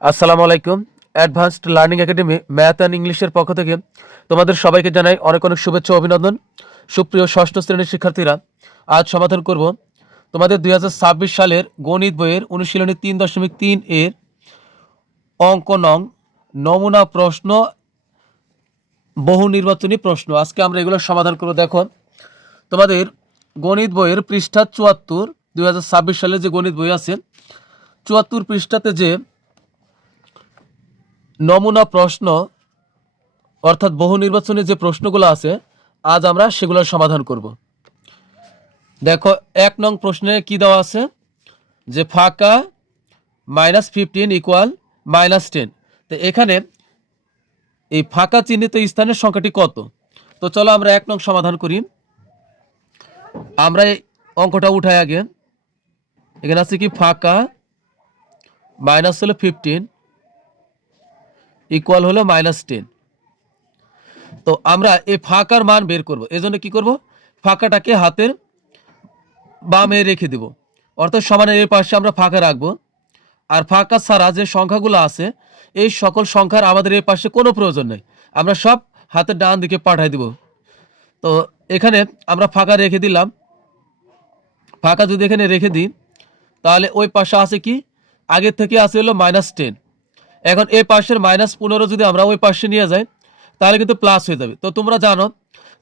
আসসালামু আলাইকুম। Advanced learning academy math and ইংলিশের পক্ষ থেকে তোমাদের সবাইকে জানাই অনেক অনেক শুভেচ্ছা ও অভিনন্দন। সুপ্রিয় ষষ্ঠ শ্রেণীর শিক্ষার্থীরা, আজ সমাধান করব তোমাদের 2026 সালের গণিত বইয়ের অনুশীলনী 3.3 এর অঙ্ক নং নমুনা প্রশ্ন, বহু নির্বাচনী প্রশ্ন। আজকে আমরা এগুলোর সমাধান করব। দেখো, তোমাদের গণিত বইয়ের পৃষ্ঠা 74, 2026 সালের যে গণিত বই আছে 74 পৃষ্ঠাতে যে নমুনা প্রশ্ন অর্থাৎ বহু নির্বাচনী যে প্রশ্নগুলো আছে, আজ আমরা সেগুলোর সমাধান করব। দেখো, 1 নং প্রশ্নে কি দেওয়া আছে যে ফাঁকা -15 ইকুয়াল -10। তো এখানে এই ফাঁকা চিহ্নিত স্থানের সংখ্যাটি কত? তো চলো আমরা 1 নং সমাধান করি। আমরা এই অঙ্কটা উঠাই আগে। এখানে আছে কি ফাঁকা মাইনাস হলো 15 ইকুয়াল হলো -10। তো আমরা এই ফাঁকার মান বের করব। এজন্য কি করব, ফাঁকাটাকে হাতের বামে রেখে দেব, অর্থাৎ সমানের এর পাশে আমরা ফাঁকা রাখবো। আর ফাঁকা ছাড়া যে সংখ্যাগুলো আছে এই সকল সংখ্যার আমাদের এর পাশে কোনো প্রয়োজন নেই, আমরা সব হাতের ডান দিকে পাঠাই দিব। তো এখানে আমরা ফাঁকা রেখে দিলাম। ফাঁকা যদি এখানে রেখে দিই তাহলে ওই পাশে আছে কি, আগের থেকে আছে হলো -10। এখন এই পাশের -15 যদি আমরা ওই পাশে নিয়ে যাই তাহলে কিন্তু প্লাস হয়ে যাবে। তো তোমরা জানো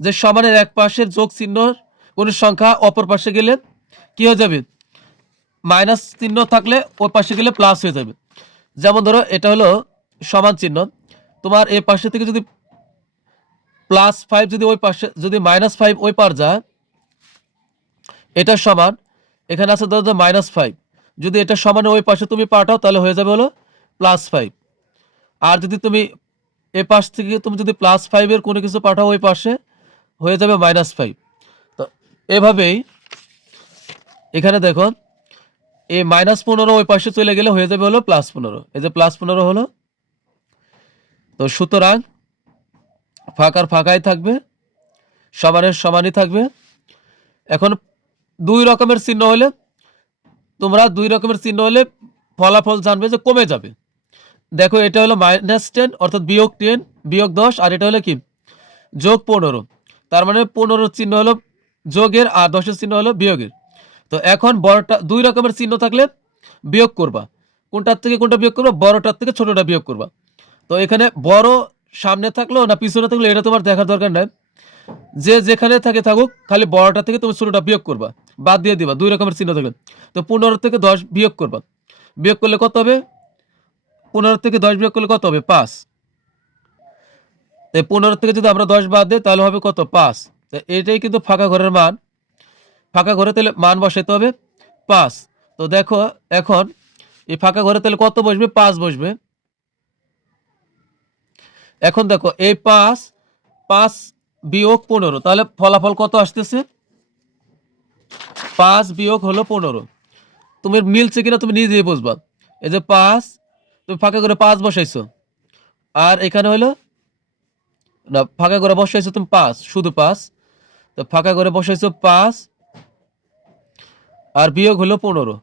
যে সমানের এক পাশের যোগ চিহ্ন কোন সংখ্যা অপর পাশে গেলে কি হয়ে যাবে, মাইনাস চিহ্ন থাকলে ওই পাশে গেলে প্লাস হয়ে যাবে। যেমন ধরো এটা হলো সমান চিহ্ন, তোমার এই পাশে থেকে যদি +5 যদি ওই পাশে, যদি -5 ওই পার যায়, এটা সমান এখানে আছে ধরো -5, যদি এটা সমানে ওই পাশে তুমি পাঠাও তাহলে হয়ে যাবে হলো +5। আর যদি তুমি এই পাশ থেকে তুমি যদি +5 এর কোনো কিছু পাঠাও ওই পাশে হয়ে যাবে -5। তো এভাবেই এখানে দেখো এই -15 ওই পাশে চলে গেলে হয়ে যাবে হলো +15। এই যে +15 হলো। তো সুতরাং ফাঁকার ফাঁকাই থাকবে, সমানের সমানই থাকবে। এখন দুই রকমের চিহ্ন হলে, তোমরা দুই রকমের চিহ্ন হলে ফলাফল জানবে যে কমে যাবে। দেখো, এটা হলো -10 অর্থাৎ -10 -10, আর এটা হলো কি +15। তার মানে 15 চিহ্ন হলো যোগের আর 10 চিহ্ন হলো বিয়োগের। তো এখন বড়টা, দুই রকমের চিহ্ন থাকলে বিয়োগ করবা, কোনটার থেকে কোনটা বিয়োগ করবা, বড়টার থেকে ছোটটা বিয়োগ করবা। তো এখানে বড় সামনে থাকলো না পিছনে থাকলো এটা তোমার দেখার দরকার নাই, যে যেখানে থাকে থাকুক, খালি বড়টা থেকে তুমি ছোটটা বিয়োগ করবা, বাদ দিয়ে দিবা দুই রকমের চিহ্ন থাকলে। তো 15 থেকে 10 বিয়োগ করবা, বিয়োগ করলে কত হবে, 15 থেকে 10 বিয়োগ করলে কত হবে 5। তাই 15 থেকে যদি আমরা 10 বাদ দিই তাহলে হবে কত 5। তো এটাই কিন্তু ফাঁকা ঘরের মান, ফাঁকা ঘরে তাহলে মান বসাইতে হবে 5। তো দেখো এখন এই ফাঁকা ঘরে তাহলে কত বসবে, 5 বসবে। এখন দেখো এই 5 5 বিয়োগ 15, তাহলে ফলাফল কত আসতেছে, 5 বিয়োগ হলো 15। তুমি মিলছে কিনা তুমি নিজেই বুঝবা। এই যে 5, তুমি ফাঁকা করে 5 বসাইছো, আর এখানে হলো না, ফাঁকা করে বসাইছো তুমি 5, শুধু 5। তো ফাঁকা করে বসাইছো 5 আর বিয়োগ হলো 15।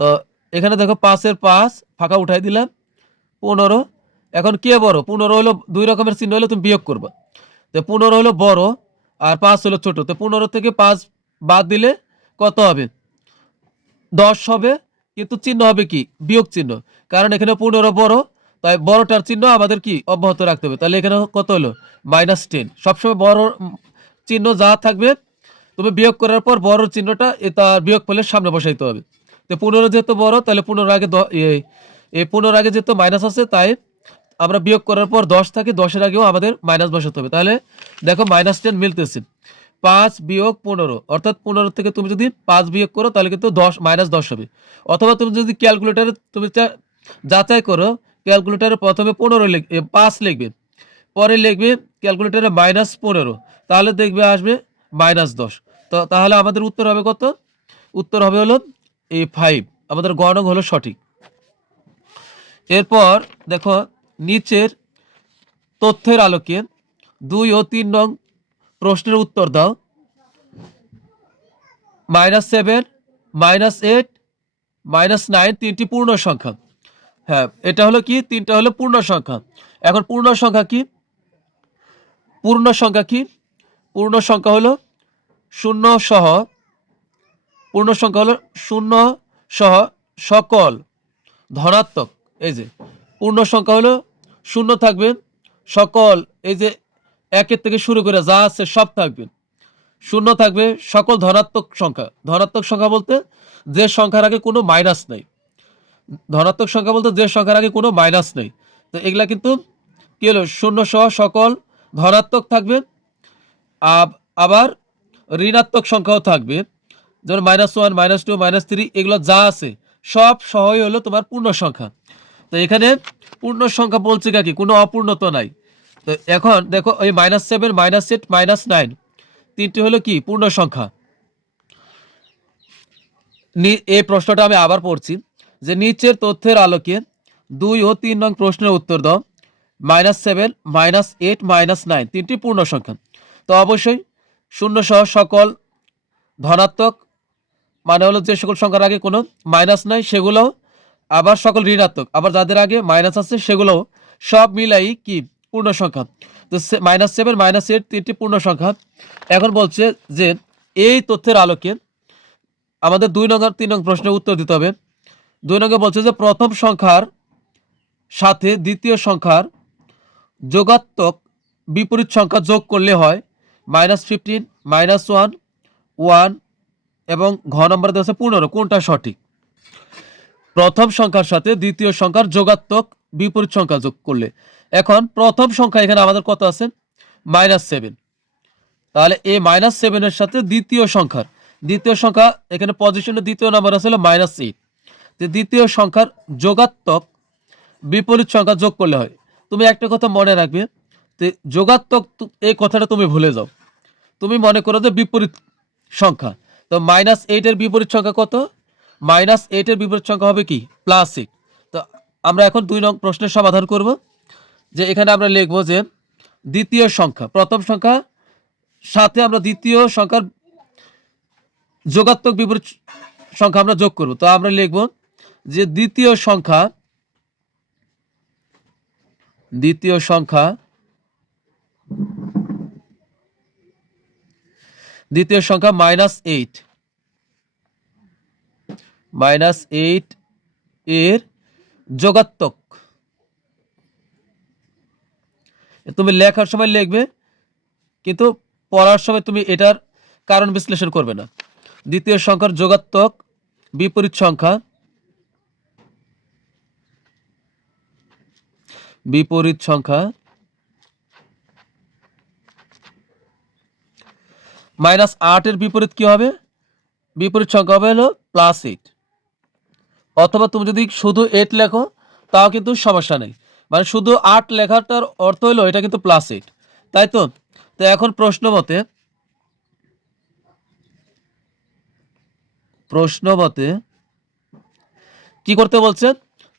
তো এখানে দেখো 5 এর 5 ফাঁকা উঠাই দিলাম, 15। এখন কে বড়, 15 হলো দুই রকমের চিহ্ন হলে তুমি বিয়োগ করবা। তো 15 হলো বড় আর 5 হলো ছোট। তো 15 থেকে 5 বাদ দিলে কত হবে, 10 হবে, কিন্তু চিহ্ন হবে কি বিয়োগ চিহ্ন, কারণ এখানে 15 বড়, তাই বড়টার চিহ্ন আমাদের কি অব্যাহত রাখতে হবে। তাহলে এখানে কত হলো -10। সবসময় বড় চিহ্ন যা থাকবে তুমি বিয়োগ করার পর বড় চিহ্নটা তার বিয়োগ ফলের সামনে বসাইতে হবে। তো 15 যেহেতু বড় তাহলে 15 আগে এই 15 আগে যেহেতু মাইনাস আছে, তাই আমরা বিয়োগ করার পর 10 থাকে, 10-এর আগেও আমাদের মাইনাস বসাতে হবে। তাহলে দেখো -10 মিলতেছে, 5 বিয়োগ 15, অর্থাৎ 15 থেকে তুমি যদি 5 বিয়োগ করো তাহলে কিন্তু -10 হবে। অথবা তুমি যদি ক্যালকুলেটারে তুমি যাচাই করো, ক্যালকুলেটারে প্রথমে 5 লিখবে, পরে লিখবে ক্যালকুলেটারে -15, তাহলে দেখবে আসবে -10। তো তাহলে আমাদের উত্তর হবে কত, উত্তর হবে হলো এই 5, আমাদের গ নং হলো সঠিক। এরপর দেখো নিচের তথ্যের আলোকে 2 ও 3 নং প্রশ্নের উত্তর দাও। -7, -8, -9 তিনটি পূর্ণ সংখ্যা। হ্যাঁ, এটা হলো কি, তিনটা হলো পূর্ণ সংখ্যা। এখন পূর্ণ সংখ্যা কি? পূর্ণ সংখ্যা কি? পূর্ণ সংখ্যা হলো শূন্য সহ, পূর্ণ সংখ্যা হলো শূন্য সহ সকল ধনাত্মক, এই যে পূর্ণ সংখ্যা হলো শূন্য থাকবে, সকল এই যে একের থেকে শুরু করে যা আছে সব থাকবে, শূন্য থাকবে, সকল ধনাত্মক সংখ্যা। ধনাত্মক সংখ্যা বলতে যে সংখ্যার আগে কোনো মাইনাস নেই, ধনাত্মক সংখ্যা বলতে যে সংখ্যার আগে কোনো মাইনাস নেই। তো এগুলা কিন্তু কি হলো, শূন্য সহ সকল ধনাত্মক থাকবে। আবার ঋণাত্মক সংখ্যাও থাকবে, যেমন -1, -2, -3, এগুলো যা আছে সব সহই হলো তোমার পূর্ণ সংখ্যা। তো এখানে পূর্ণ সংখ্যা বলছে কি, কোনো অপূর্ণতা নাই। তো এখন দেখো ওই -7, -8, -9 তিনটি হলো কি পূর্ণ সংখ্যা। এই প্রশ্নটা আমি আবার পড়ছি, যে নিচের তথ্যের আলোকে 2 ও 3 নং প্রশ্নের উত্তর দাও। -7, -8, -9 তিনটি পূর্ণ সংখ্যা। তো অবশ্যই শূন্য সহ সকল ধনাত্মক, মানে হলো যে সকল সংখ্যার আগে কোনো মাইনাস নাই সেগুলো, আবার সকল ঋণাত্মক, আবার যাদের আগে মাইনাস আছে সেগুলো, সব মিলাই কি পূর্ণ সংখ্যা। তো -7, -8 তিনটি পূর্ণ সংখ্যা। এখন বলছে যে এই তথ্যের আলোকে আমাদের 2 নং আর 3 নং প্রশ্নের উত্তর দিতে হবে। 2 নঙ্গে বলছে যে প্রথম সংখ্যার সাথে দ্বিতীয় সংখ্যার যোগাত্মক বিপরীত সংখ্যা যোগ করলে হয় -15, -1, 1 এবং ঘ নম্বর দেওয়া আছে 15। কোনটা সঠিক? প্রথম সংখ্যার সাথে দ্বিতীয় সংখ্যার যোগাত্মক বিপরীত সংখ্যা যোগ করলে। এখন প্রথম সংখ্যা এখানে আমাদের কত আছে? -7। তাহলে এই -7 এর সাথে দ্বিতীয় সংখ্যা এখানে পজিশনে দ্বিতীয় নাম্বার আছে হলো -8। যে দ্বিতীয় সংখ্যার যোগাত্মক বিপরীত সংখ্যা যোগ করলে হয়। তুমি একটা কথা মনে রাখবে, যে যোগাত্মক এই কথাটা তুমি ভুলে যাও, তুমি মনে করো যে বিপরীত সংখ্যা। তো -8 এর বিপরীত সংখ্যা কত? -8 এর বিপরীত সংখ্যা হবে কি? +8। তো আমরা এখন 2 নং প্রশ্নের সমাধান করব। যে এখানে আমরা লিখব যে দ্বিতীয় সংখ্যা, প্রথম সংখ্যা সাথে আমরা দ্বিতীয় সংখ্যার যোগাত্মক বিপরীত সংখ্যা আমরা যোগ করব। তো আমরা লিখব যে দ্বিতীয় সংখ্যা -8 এর যোগাত্মক। তুমি লেখার সময় লিখবে, কিন্তু পড়ার সময় তুমি এটার কারণ বিশ্লেষণ করবে না। দ্বিতীয় সংখ্যার যোগাত্মক বিপরীত সংখ্যা -8 এর বিপরীত কি হবে? বিপরীত সংখ্যা হবে হলো +8। অথবা তুমি যদি শুধু 8 লেখো তাও কিন্তু সমস্যা নেই, মানে শুধু 8 লেখাটার অর্থ হলো এটা কিন্তু +8, তাই তো? তো এখন প্রশ্ন মতে কি করতে বলছে?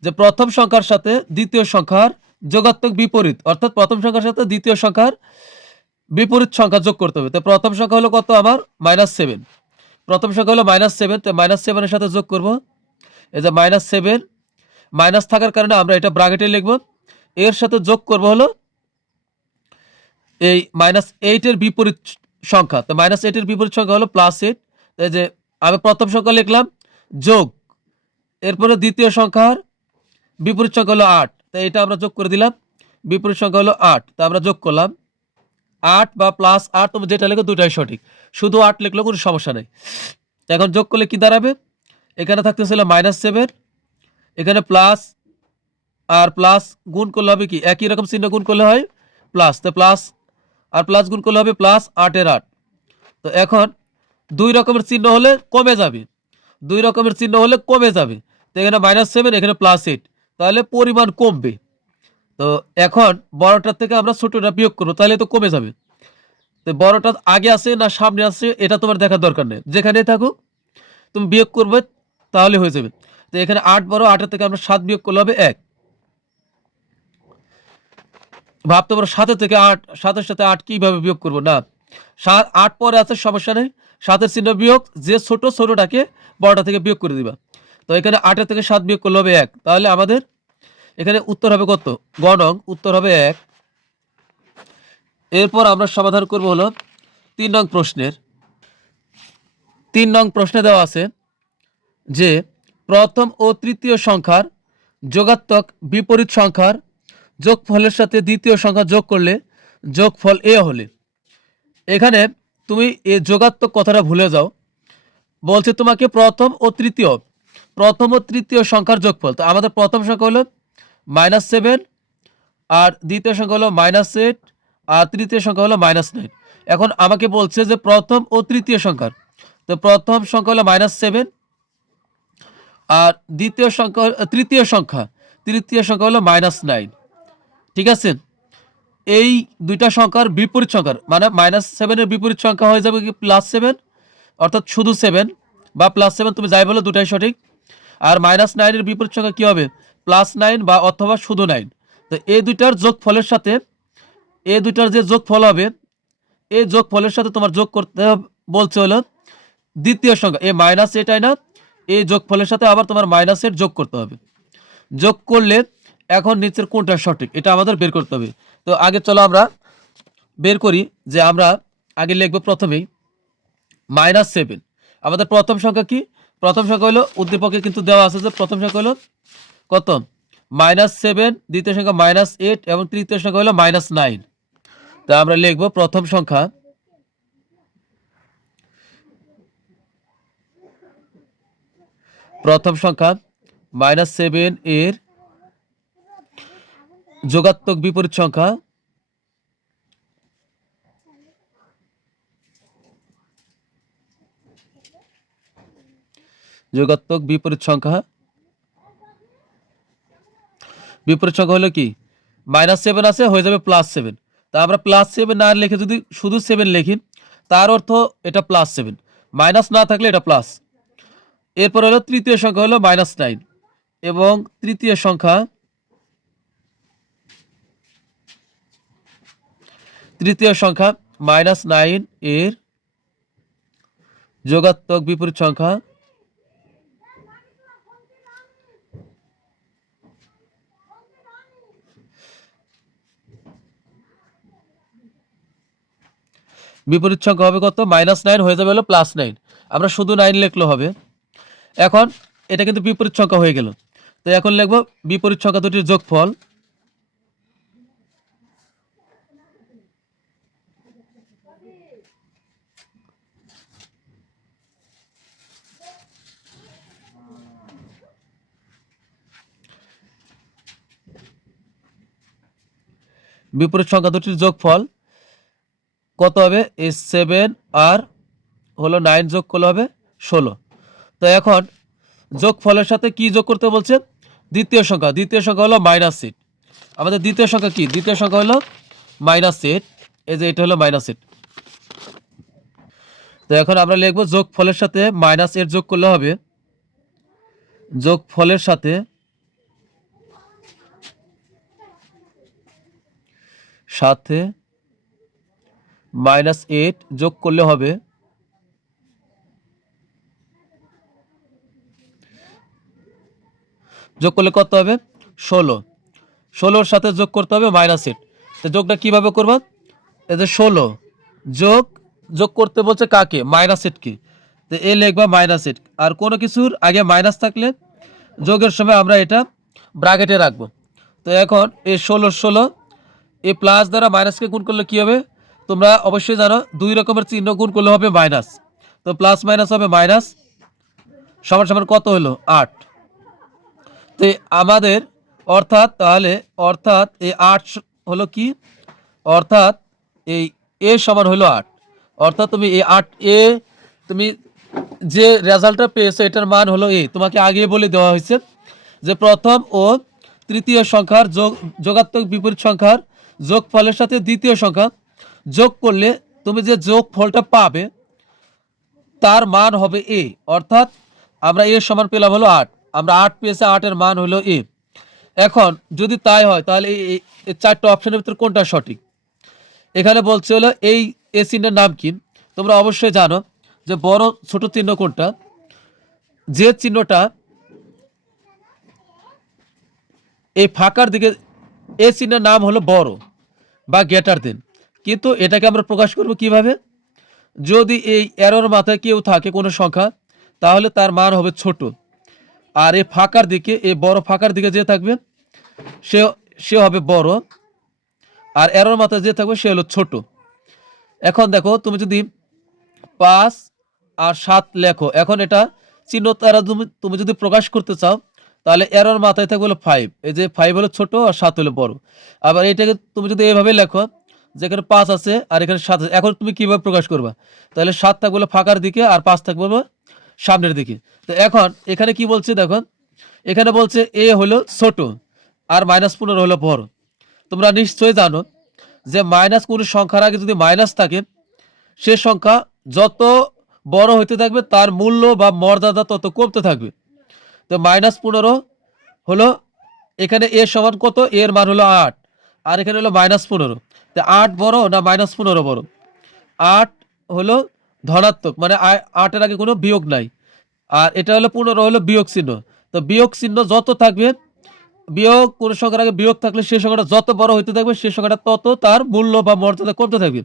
যে প্রথম সংখ্যার সাথে দ্বিতীয় সংখ্যার যোগাত্মক বিপরীত, অর্থাৎ প্রথম সংখ্যার সাথে দ্বিতীয় সংখ্যার বিপরীত সংখ্যা যোগ করতে হবে। তো প্রথম সংখ্যা হলো কত আমার? -7। প্রথম সংখ্যা হলো -7, তো -7 এর সাথে যোগ করব। এই যে -7, মাইনাস থাকার কারণে আমরা এটা ব্র্যাকেটে লিখব। এর সাথে যোগ করব হলো এই -8 এর বিপরীত সংখ্যা। তো -8 এর বিপরীত সংখ্যা হলো +8। এই যে আমি প্রথম সংখ্যা লিখলাম যোগ, এরপরে দ্বিতীয় সংখ্যার বিপরীত সংখ্যা হলো 8, তাই এটা আমরা যোগ করে দিলাম। বিপরীত সংখ্যা হলো 8, তা আমরা যোগ করলাম 8 বা +8, তুমি যেটা লেখো দুটাই সঠিক, শুধু 8 লিখলেও কোনো সমস্যা নেই। এখন যোগ করলে কি দাঁড়াবে? এখানে থাকতেছিল -7, এখানে প্লাস, আর প্লাস গুণ করলে হবে কি? একই রকম চিহ্ন গুণ করলে হয় প্লাস, তো প্লাস আর প্লাস গুণ করলে হবে +8 এর 8। তো এখন দুই রকমের চিহ্ন হলে কমে যাবে, তো এখানে -7, এখানে +8, তাহলে পরিমাণ কমবে। তো এখন বড়টার থেকে আমরা ছোটটা বিয়োগ করবো, তাহলে তো কমে যাবে। তো বড়টা আগে আছে না সামনে আছে এটা তোমার দেখার দরকার নেই, যেখানেই থাকুক তুমি বিয়োগ করবে তাহলে হয়ে যাবে। তো এখানে 8 বড়, 8 থেকে আমরা 7 বিয়োগ করলে হবে 1। ভাবতে পারো 7 থেকে 8, 7 সাথে 8 কিভাবে বিয়োগ করবো? না, 8 পরে আছে সমস্যা নেই, 7 চিহ্ন বিয়োগ, যে ছোটটাকে বড়টা থেকে বিয়োগ করে দিবা। তো এখানে 8 থেকে 7 বিয়োগ করলে হবে 1, তাহলে আমাদের এখানে উত্তর হবে কত? গ নং উত্তর হবে 1। এরপর আমরা সমাধান করব হলো 3 নং প্রশ্নের। 3 নং প্রশ্নে দেওয়া আছে যে প্রথম ও তৃতীয় সংখ্যার যোগাত্মক বিপরীত সংখ্যার যোগফলের সাথে দ্বিতীয় সংখ্যা যোগ করলে যোগফল এ হলে। এখানে তুমি এই যোগাত্মক কথাটা ভুলে যাও। বলছে তোমাকে প্রথম ও তৃতীয় সংখ্যার যোগফল। তো আমাদের প্রথম সংখ্যা হলো -7 আর দ্বিতীয় সংখ্যা হলো -8 আর তৃতীয় সংখ্যা হলো -9। এখন আমাকে বলছে যে প্রথম ও তৃতীয় সংখ্যার, তো প্রথম সংখ্যা হলো -7 আর তৃতীয় সংখ্যা হলো -9। ঠিক আছে, এই দুইটা সংখ্যার বিপরীত সংখ্যার মানে -7 এর বিপরীত সংখ্যা হয়ে যাবে কি +7, অর্থাৎ শুধু 7 বা +7 তুমি যাই বলো দুটাই সঠিক। আর -9 এর বিপরীত সংখ্যা কি হবে? +9 বা অথবা শুধু 9। তো এই দুইটার যোগফলের সাথে এই দুইটার যে যোগফল হবে, এই যোগফলের সাথে তোমার যোগ করতে বলছে হলো দ্বিতীয় সংখ্যা এই -8 না, এই যোগফলের সাথে আবার তোমার -8 যোগ করতে হবে। যোগ করলে এখন নিচের কোনটা সঠিক এটা আমাদের বের করতে হবে। তো আগে চলো আমরা বের করি যে আমরা আগে লিখব প্রথমেই -7। আমাদের প্রথম সংখ্যা কি? প্রথম সংখ্যা হলো উদ্দীপকে কিন্তু দেওয়া আছে যে প্রথম সংখ্যা হলো কত? -7, দ্বিতীয় সংখ্যা -8 এবং তৃতীয় সংখ্যা হলো -9। তা আমরা লিখব প্রথম সংখ্যা -7 এর যোগাত্মক বিপরীত সংখ্যা হলো কি? -7 আছে, হয়ে যাবে +7। তা আমরা +7 না লিখে যদি শুধু 7 লিখি, তার অর্থ এটা +7, মাইনাস না থাকলে এটা প্লাস। এরপর হলো তৃতীয় সংখ্যা হলো -9 এবং তৃতীয় সংখ্যা -9 এর যোগাত্মক বিপরীত সংখ্যা হবে কত? -9 হয়ে যাবে হলো +9। আমরা শুধু 9 লিখলে হবে। এখন এটা কিন্তু বিপরীত সংখ্যা হয়ে গেল। তো এখন লিখব বিপরীত সংখ্যা দুটির যোগফল। বিপরীত সংখ্যা দুটির যোগফল কত হবে? এই 7 আর হলো 9 যোগ করলে হবে 16। তো এখন যোগফলের সাথে কি যোগ করতে বলছে? দ্বিতীয় সংখ্যা হলো -8। আমাদের দ্বিতীয় সংখ্যা কি? দ্বিতীয় সংখ্যা হলো -8। এই যে এটা হলো -8। তো এখন আমরা লিখব যোগফলের সাথে -8 যোগ করলে হবে যোগফলের সাথে -8 যোগ করলে হবে কত হবে? 16। 16 এর সাথে যোগ করতে হবে -8। তো যোগটা কিভাবে করব? এই যে 16 যোগ করতে বলছে কাকে? -8 কে। তো এ লিখবা -8 আর কোনো কিছুর আগে মাইনাস থাকলে যোগের সময় আমরা এটা ব্র্যাকেটে রাখবো। তো এখন এই 16 এই প্লাস দ্বারা মাইনাসকে গুণ করলে কি হবে? তোমরা অবশ্যই জানো 2 রকমের চিহ্ন গুণ করলে হবে মাইনাস। তো প্লাস মাইনাস হবে মাইনাস, সমান সমান কত হলো? 8। তো আমাদের অর্থাৎ এই 8 হলো কি? অর্থাৎ এই এ সমান হলো 8। অর্থাৎ তুমি এই 8 এ তুমি যে রেজাল্টটা পেয়েছো এটার মান হলো এ। তোমাকে আগে বলে দেওয়া হয়েছে যে প্রথম ও তৃতীয় সংখ্যার যোগাত্মক বিপরীত সংখ্যার যোগফলের সাথে দ্বিতীয় সংখ্যা যোগ করলে তুমি যে যোগফলটা পাবে তার মান হবে এ। অর্থাৎ আমরা এর সমান পেলাম হলো 8। আমরা 8 পেয়েছি, 8 এর মান হলো এ। এখন যদি তাই হয় তাহলে এই 4টা অপশনের ভিতরে কোনটা সঠিক? এখানে বলছে হলো এই এ চিহ্নের নাম কি? তোমরা অবশ্যই জানো যে বড় ছোট চিহ্ন কোনটা। যে চিহ্নটা এই ফাঁকার দিকে এ চিহ্নের নাম হলো বড় বা গ্রেটার দেন, কিন্তু এটাকে আমরা প্রকাশ করব কিভাবে? যদি এই এরোর মাথায় কেউ থাকে কোনো সংখ্যা, তাহলে তার মান হবে ছোট। আর এই ফাঁকার দিকে, এই বড় ফাঁকার দিকে যে থাকবে সে সে হবে বড়, আর এরোর মাথায় যে থাকবে সে হলো ছোট। এখন দেখো, তুমি যদি 5 আর 7 লেখো, এখন এটা চিহ্ন দ্বারা তুমি যদি প্রকাশ করতে চাও, তাহলে এরোর মাথায় থাকবে হলো 5, এই যে 5 হলো ছোট আর 7 হলো বড়। আবার এটাকে তুমি যদি এইভাবে লেখো, যেখানে 5 আছে আর এখানে 7 আছে, এখন তুমি কিভাবে প্রকাশ করবা? তাহলে 7 থাকবে হলো ফাঁকার দিকে আর 5 থাকবে হলো সামনের দিকে। তো এখন এখানে কি বলছে দেখো, এখানে বলছে এ হলো ছোট আর -15 হলো বড়। তোমরা নিশ্চয়ই জানো যে মাইনাস কোনো সংখ্যার আগে যদি মাইনাস থাকে, সে সংখ্যা যত বড় হইতে থাকবে তার মূল্য বা মর্যাদা তত কমতে থাকবে। তো -15 হলো, এখানে এ সমান কত? এর মান হলো 8, আর এখানে হলো -15। তো 8 বড় না -15 বড়? 8 হলো ধনাত্মক, মানে 8-এর আগে কোনো বিয়োগ নাই, আর এটা হলো 15 হলো বিয়োগ চিহ্ন। তো বিয়োগ চিহ্ন যত থাকবে, বিয়োগ কোন সংখ্যার আগে বিয়োগ থাকলে সেই সংখ্যাটা যত বড় হইতে থাকবে সেই সংখ্যাটা তত তার মূল্য বা মর্যাদা কমতে থাকবে।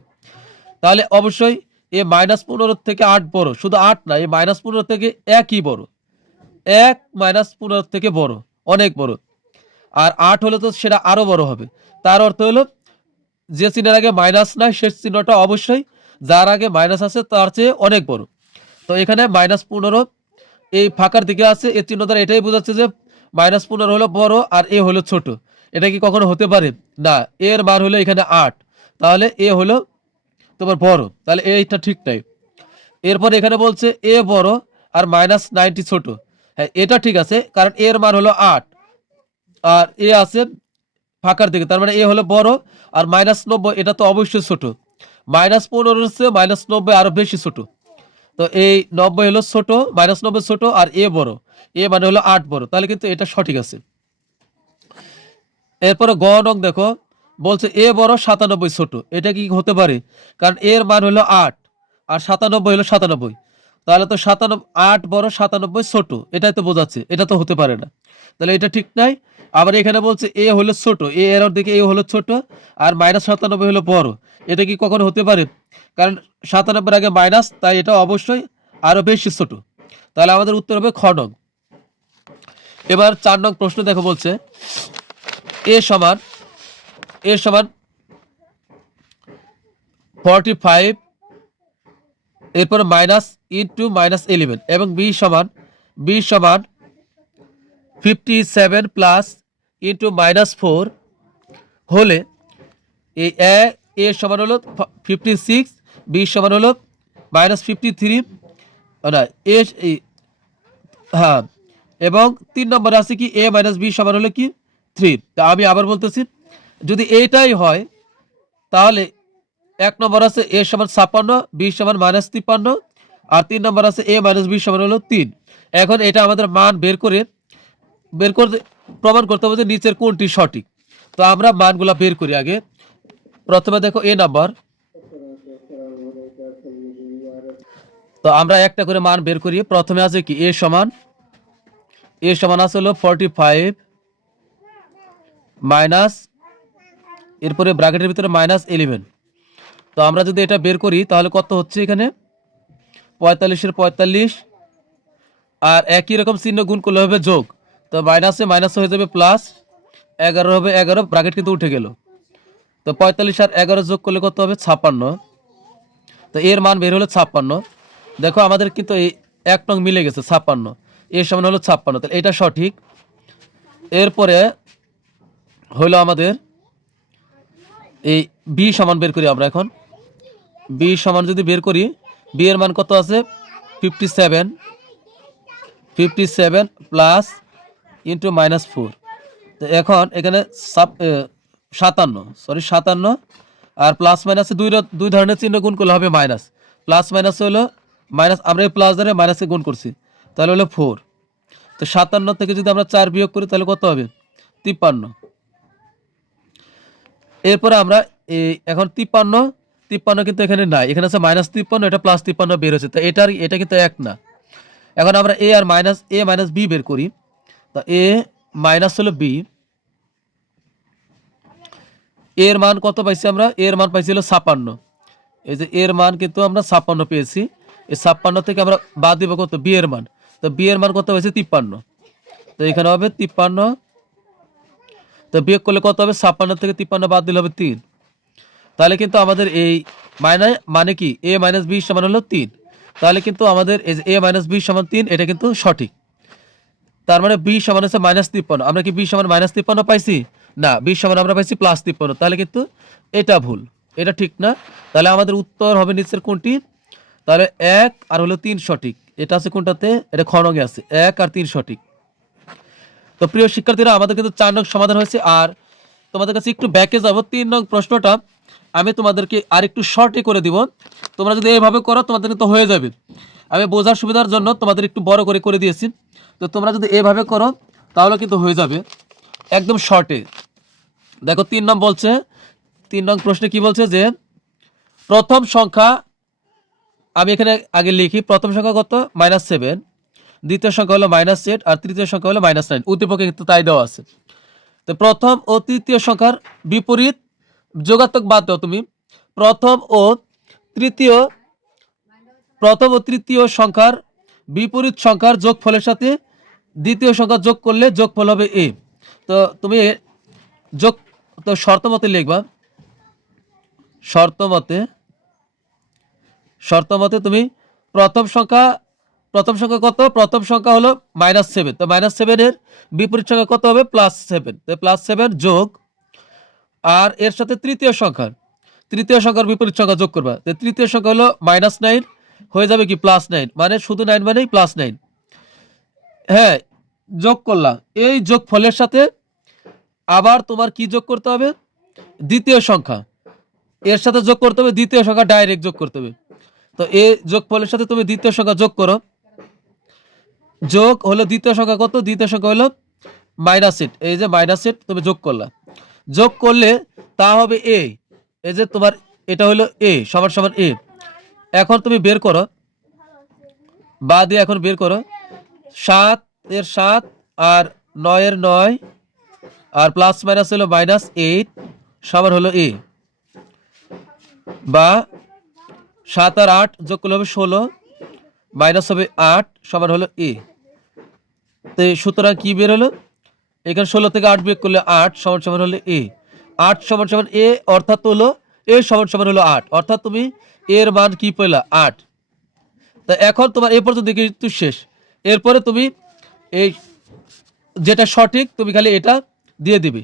তাহলে অবশ্যই এ -15 থেকে 8 বড়, শুধু 8 না, এই -15 থেকে 1ই বড়, 1 -15 থেকে বড়, অনেক বড়। আর 8 হলে তো সেটা আরো বড় হবে। তার অর্থ হলো যে চিহ্নের আগে মাইনাস নাই সে চিহ্নটা অবশ্যই যার আগে মাইনাস আছে তার চেয়ে অনেক বড়। তো এখানে -15 এই ফাঁকার দিকে আছে, এর চিহ্ন দ্বারা এটাই বোঝাচ্ছে যে -15 হলো বড় আর এ হলো ছোট। এটা কি কখনো হতে পারে? না, এর মান হলো এখানে 8, তাহলে এ হলো তোমার বড়, তাহলে এইটা ঠিক নাই। এরপর এখানে বলছে এ বড় আর -90 ছোট। হ্যাঁ, এটা ঠিক আছে, কারণ এর মান হলো 8 আর এ আছে ফাঁকার দিকে, তার মানে এ হলো বড়, আর -90 এটা তো অবশ্যই ছোট। -15 হচ্ছে -90 আরো বেশি ছোট। তো এই 90 হলো ছোট, -90 ছোট আর এ বড়, এ মানে হলো 8 বড়, তাহলে কিন্তু এটা সঠিক আছে। এরপরে গ নং দেখো, বলছে এ বড় 97 ছোট। এটা কি হতে পারে? কারণ এর মান হলো 8 আর 97 হলো 97, তাহলে তো 8 বড় 97 ছোট, এটাই তো বোঝাচ্ছে, এটা তো হতে পারে না, তাহলে এটা ঠিক নাই। আবার এখানে বলছে এ হলো ছোট, এ এর দিকে এ হলো ছোট আর -97 হলো বড়, এটা কি কখনো হতে পারে? কারণ 97 আগে মাইনাস, তাই এটা অবশ্যই আরো বেশি ছোট। তাহলে আমাদের উত্তর হবে খ নং। এবার 4 নং প্রশ্ন দেখো, বলছে এ সমান 45, এরপরে মাইনাস ইন্টু -11, এবং বি সমান 57 প্লাস ইন্টু -4 হলে এই এ সমান হলো 56, বি সমান হলো -53, না এ হ্যাঁ, এবং 3 নম্বরে আছে কি a - b সমান হলো কি 3। তা আমি আবার বলতেছি, যদি এইটাই হয় তাহলে 1 নম্বর আছে a সমান 56, b সমান -53, আর 3 নম্বর আছে a - b সমান হলো 3। এখন এটা আমাদের মান বের করতে প্রমাণ করতে হবে যে নিচের কোনটি সঠিক। তো আমরা মানগুলা বের করি আগে। প্রথমে দেখো এ নাম্বার, তো আমরা একটা করে মান বের করি। প্রথমে আছে কি এ সমান আছে হলো 45 মাইনাস, এরপরে ব্র্যাকেটের ভিতরে -11। তো আমরা যদি এটা বের করি তাহলে কত হচ্ছে? এখানে 45 এর 45, আর একই রকম চিহ্ন গুণ করলে হবে যোগ, তো মাইনাসে মাইনাস হয়ে যাবে প্লাস, 11 হবে 11, ব্র্যাকেট কিন্তু উঠে গেল। তো 45 আর 11 যোগ করলে কত হবে? 56। তো এর মান বের হলো 56। দেখো আমাদের কিন্তু এই 1 নং মিলে গেছে, 56, এর সমান হলো 56, তাহলে এটা সঠিক। এরপরে হলো আমাদের এই বি সমান বের করি আমরা। এখন বি সমান যদি বের করি, বি এর মান কত আছে? 57 প্লাস ইন্টু -4। তো এখন এখানে 57 আর প্লাস মাইনাসে দুই ধরনের চিহ্ন গুণ করলে হবে মাইনাস, প্লাস মাইনাস হলো মাইনাস, আমরা এই প্লাস ধরে মাইনাসে গুণ করছি, তাহলে হলো 4। তো 57 থেকে যদি আমরা 4 বিয়োগ করি তাহলে কত হবে? 53। এরপরে আমরা এখন 53 কিন্তু এখানে নাই, এখানে আছে -53, এটা +53 বের হয়েছে, তো এটা কিন্তু এক না। এখন আমরা এ মাইনাস বি বের করি। তো এ মাইনাস হলো বি, এর মান কত পাইছি আমরা? এর মান পাইছিল 56। এই যে এর মান কিন্তু আমরা 56 পেয়েছি। এই 56 থেকে আমরা বাদ দিব কত? বি এর মান। তো বি এর মান কত হয়েছে? 53। তো এখানে হবে 53। তো বিয়োগ করলে কত হবে? 56 থেকে 53 বাদ দিলে হবে 3। তাহলে কিন্তু আমাদের এই মানে কি a মাইনাস বি সমান হলো 3। তাহলে কিন্তু আমাদের এই যে a মাইনাস বি সমান 3 এটা কিন্তু সঠিক। তার মানে বি সমান হচ্ছে -53। আমরা কি বি সমান -53 পাইছি? না, বি সমান আমরা পাইছি +53। তাহলে কিন্তু এটা ভুল, এটা ঠিক না। তাহলে আমাদের উত্তর হবে নিচের কোনটি? তাহলে 1 আর হলো 3 সঠিক। এটা আছে কোনটাতে? এটা খ নঙে আছে, 1 আর 3 সঠিক। তো প্রিয় শিক্ষার্থীরা, আমাদের কিন্তু 4 নং সমাধান হয়েছে। আর তোমাদের কাছে একটু ব্যাকে যাব, 3 নং প্রশ্নটা আমি তোমাদেরকে আর একটু শর্টে করে দিব। তোমরা যদি এইভাবে করো তোমাদের কিন্তু হয়ে যাবে। আমি বোঝার সুবিধার জন্য তোমাদের একটু বড় করে করে দিয়েছি। তো তোমরা যদি এইভাবে করো তাহলে কিন্তু হয়ে যাবে একদম শর্টে। দেখো 3 নং বলছে, 3 নং প্রশ্নে কি বলছে যে প্রথম সংখ্যা, আমি এখানে আগে লিখি, প্রথম সংখ্যা কত? -7, দ্বিতীয় সংখ্যা হলো -8 আর তৃতীয় সংখ্যা হলো -9। উদ্দীপকে কিন্তু তাই দেওয়া আছে। তো প্রথম ও তৃতীয় সংখ্যার বিপরীত যোগাত্মক বাদ দাও তুমি। প্রথম ও তৃতীয় সংখ্যার বিপরীত সংখ্যার যোগফলের সাথে দ্বিতীয় সংখ্যা যোগ করলে যোগফল হবে a। তো তুমি যোগ, তো শর্ত মতে লিখবা, শর্ত মতে তুমি প্রথম সংখ্যা কত? প্রথম সংখ্যা হলো -7। তো -7 এর বিপরীত সংখ্যা কত হবে? +7। তো +7 যোগ, আর এর সাথে তৃতীয় সংখ্যার বিপরীত সংখ্যা যোগ করবা। তো তৃতীয় সংখ্যা হলো -9, হয়ে যাবে কি +9, মানে শুধু 9 মানেই +9। হ্যাঁ, যোগ করলাম। এই যোগ ফলের সাথে আবার তোমার কি যোগ করতে হবে? দ্বিতীয় সংখ্যা, এর সাথে যোগ করতে হবে দ্বিতীয় সংখ্যা, ডাইরেক্ট যোগ করতে হবে। তো এই যোগ ফলের সাথে তুমি দ্বিতীয় সংখ্যা যোগ করো। যোগ হলো দ্বিতীয় সংখ্যা কত? দ্বিতীয় সংখ্যা হলো -8। এই যে -8 তুমি যোগ করলা, যোগ করলে তা হবে a। এই যে তোমার এটা হলো a সমান সমান a। এখন তুমি বের করো, বা দিয়ে এখন বের করো। 7 এর 7 আর 9 এর 9 আর প্লাস মাইনাস হলো -8 সমান হলো a, বা 7 আর 8 যোগ করলে হবে 16 মাইনাস হবে 8 সমান হলো a। তো সুতরাং কি বের হলো? এখানে 16 থেকে 8 বিয়োগ করলে 8 সমান সমান হলো a। 8 সমান সমান a, অর্থাৎ হলো a সমান সমান হলো 8, অর্থাৎ তুমি এর মান কি পেলা? 8। তা এখন তোমার এ পর্যন্ত কিন্তু শেষ। এরপরে তুমি এই যেটা সঠিক তুমি খালি এটা দিয়ে দিবে।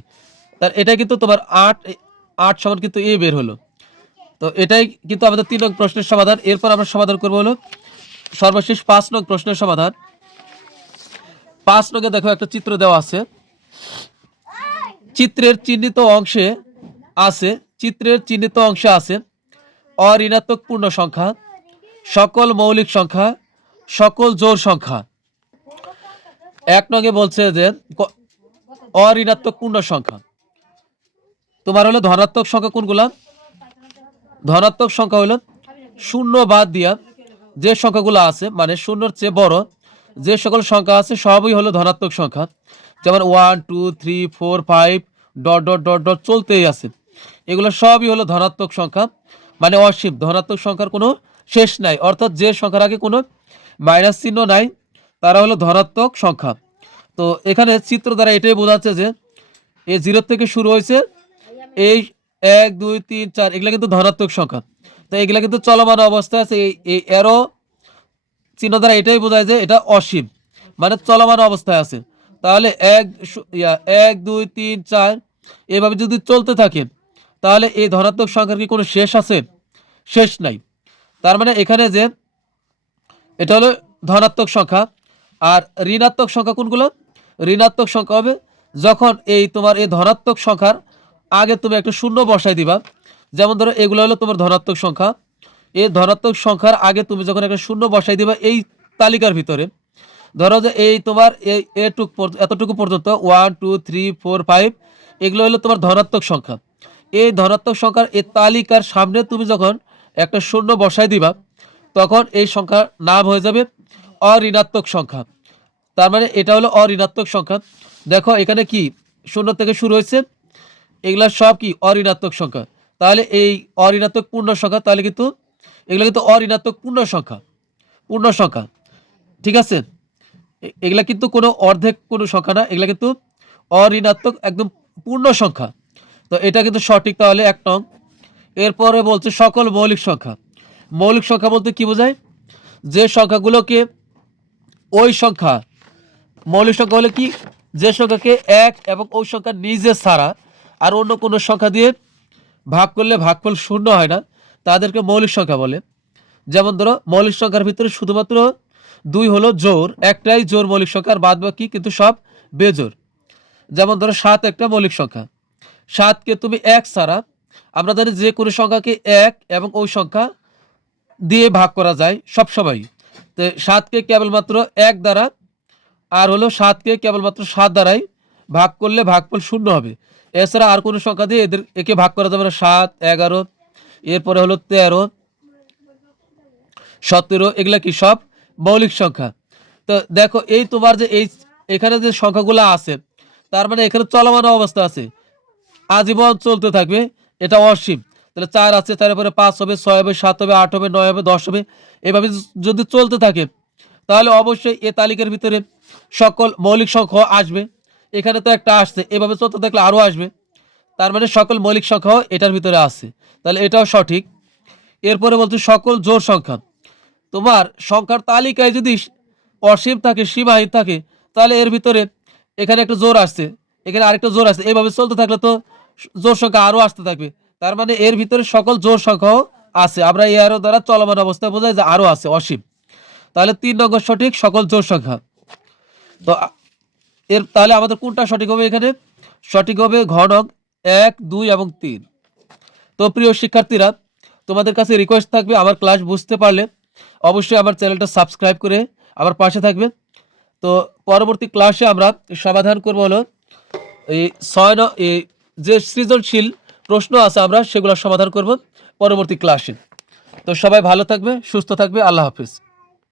তার এটাই কিন্তু তোমার 8 সমান কিন্তু a বের হলো। তো এটাই কিন্তু আমাদের 3 নং প্রশ্নের সমাধান। এরপর আমরা সমাধান করবো হলো সর্বশেষ 5 নং প্রশ্নের সমাধান। 5 নঙ্গে দেখো একটা চিত্র দেওয়া আছে। চিত্রের চিহ্নিত অংশে আছে অঋণাত্মক পূর্ণ সংখ্যা, সকল মৌলিক সংখ্যা, সকল জোড় সংখ্যা। 1 নঙ্গে বলছে যে অঋণাত্মক পূর্ণ সংখ্যা তোমার হলো ধনাত্মক সংখ্যা কোনগুলা? ধনাত্মক সংখ্যা হলো শূন্য বাদ দিয়া যে সংখ্যাগুলো আছে, মানে শূন্যর চেয়ে বড় যে সকল সংখ্যা আছে সবই হলো ধনাত্মক সংখ্যা। যেমন 1 2 3 4 5 ডট ডট ডট ডট চলতেই আছে, এগুলো সবই হলো ধনাত্মক সংখ্যা, মানে অসীম। ধনাত্মক সংখ্যার কোনো শেষ নাই, অর্থাৎ যে সংখ্যার আগে কোনো মাইনাস চিহ্ন নাই তারা হলো ধনাত্মক সংখ্যা। তো এখানে চিত্র দ্বারা এটাই বোঝাচ্ছে যে এই 0 থেকে শুরু হয়েছে, এই 1 2 3 4 এগুলা কিন্তু ধনাত্মক সংখ্যা। তো এগুলা কিন্তু চলমান অবস্থায় আছে। এই এরো চিহ্ন দ্বারা এটাই বোঝায় যে এটা অসীম, মানে চলমান অবস্থায় আছে। তাহলে 1 2 3 4 এভাবে যদি চলতে থাকে তাহলে এই ধনাত্মক সংখ্যার কি কোনো শেষ আছে? শেষ নাই। তার মানে এখানে যে এটা হলো ধনাত্মক সংখ্যা। আর ঋণাত্মক সংখ্যা কোনগুলো? ঋণাত্মক সংখ্যা হবে যখন এই তোমার এই ধনাত্মক সংখ্যার আগে তুমি একটা শূন্য বসাই দিবা। যেমন ধরো এগুলো হলো তোমার ধনাত্মক সংখ্যা, এই ধনাত্মক সংখ্যার আগে তুমি যখন একটা শূন্য বসাই দিবা এই তালিকার ভিতরে, ধরো যে এই তোমার এই এতটুকু পর্যন্ত 1 2 3 4 5 এগুলো হলো তোমার ধনাত্মক সংখ্যা। এই ধনাত্মক সংখ্যার এই তালিকার সামনে তুমি যখন একটা শূন্য বসাই দিবা তখন এই সংখ্যার নাম হয়ে যাবে অঋণাত্মক সংখ্যা। তার মানে এটা হলো অঋণাত্মক সংখ্যা। দেখো এখানে কি শূন্য থেকে শুরু হয়েছে, এগুলা সব কি অঋণাত্মক সংখ্যা। তাহলে এই অঋণাত্মক পূর্ণ সংখ্যা, তাহলে কিন্তু এগুলা কিন্তু অঋণাত্মক পূর্ণ সংখ্যা, পূর্ণ সংখ্যা, ঠিক আছে। এগুলা কিন্তু কোনো অর্ধেক কোনো সংখ্যা না, এগুলা কিন্তু অঋণাত্মক একদম পূর্ণ সংখ্যা। তো এটা কিন্তু সঠিক, তাহলে 1 নং। এরপরে বলছে সকল মৌলিক সংখ্যা। মৌলিক সংখ্যা বলতে কি বোঝায়? যে সংখ্যাগুলোকে ওই সংখ্যা, মৌলিক সংখ্যা হলে কি, যে সংখ্যাকে 1 এবং ওই সংখ্যা নিজে ছাড়া আর অন্য কোনো সংখ্যা দিয়ে ভাগ করলে ভাগফল শূন্য হয় না, তাদেরকে মৌলিক সংখ্যা বলে। যেমন ধরো মৌলিক সংখ্যার ভিতরে শুধুমাত্র 2 হলো জোড়, একটাই জোড় মৌলিক সংখ্যা, আর বাদ বাকি কিন্তু সব বেজোড়। যেমন ধরো 7 একটা মৌলিক সংখ্যা, 7কে তুমি 1 ছাড়া, আমরা জানি যে কোনো সংখ্যাকে 1 এবং ওই সংখ্যা দিয়ে ভাগ করা যায় সব সময়। তো 7কে কেবলমাত্র 1 দ্বারা আর হলো 7কে কেবলমাত্র 7 দ্বারাই ভাগ করলে ভাগফল শূন্য হবে। এছাড়া আর কোনো সংখ্যা দিয়ে একে ভাগ করা যাবে না। 7, 11, এরপরে হলো 13, 17, এগুলা কি সব মৌলিক সংখ্যা। তো দেখো এই তোমার যে এখানে যে সংখ্যাগুলো আছে, তার মানে এখানে চলমান অবস্থা আছে, আজীবন চলতে থাকবে, এটা অসীম। তাহলে 4 আছে, তারপরে 5 হবে, 6 হবে, 7 হবে, 8 হবে, 9 হবে, 10 হবে, এভাবে যদি চলতে থাকে তাহলে অবশ্যই এ তালিকার ভিতরে সকল মৌলিক সংখ্যা আসবে। এখানে তো একটা আসছে, এভাবে চলতে থাকলে আরও আসবে, তার মানে সকল মৌলিক সংখ্যাও এটার ভিতরে আছে, তাহলে এটাও সঠিক। এরপরে বলছে সকল জোড় সংখ্যা। তোমার সংখ্যার তালিকায় যদি অসীম থাকে, সীমাহীন থাকে, তাহলে এর ভিতরে এখানে একটা জোড় আসছে, এখানে আরেকটা জোড় আসছে, এভাবে চলতে থাকলে তো জোড় সংখ্যা আরও আসতে থাকবে, তার মানে এর ভিতরে সকল জোড় সংখ্যাও আছে। আমরা এই আরো দ্বারা চলমান অবস্থায় বোঝাই যে আরও আছে, অসীম। তাহলে 3 নম্বর সঠিক, সকল জোড় সংখ্যা। তো এর তাহলে আমাদের কোনটা সঠিক হবে? এখানে সঠিক হবে ঘ নং 1, 2 এবং 3। তো প্রিয় শিক্ষার্থীরা, তোমাদের কাছে রিকোয়েস্ট থাকবে, আমার ক্লাস বুঝতে পারলে অবশ্যই আমার চ্যানেলটা সাবস্ক্রাইব করে আমার পাশে থাকবে। তো পরবর্তী ক্লাসে আমরা সমাধান করবো হলো এই যে সৃজনশীল প্রশ্ন আছে, আমরা সেগুলো সমাধান করব পরবর্তী ক্লাসে। তো সবাই ভালো থাকবে, সুস্থ থাকবে, আল্লাহ হাফিজ।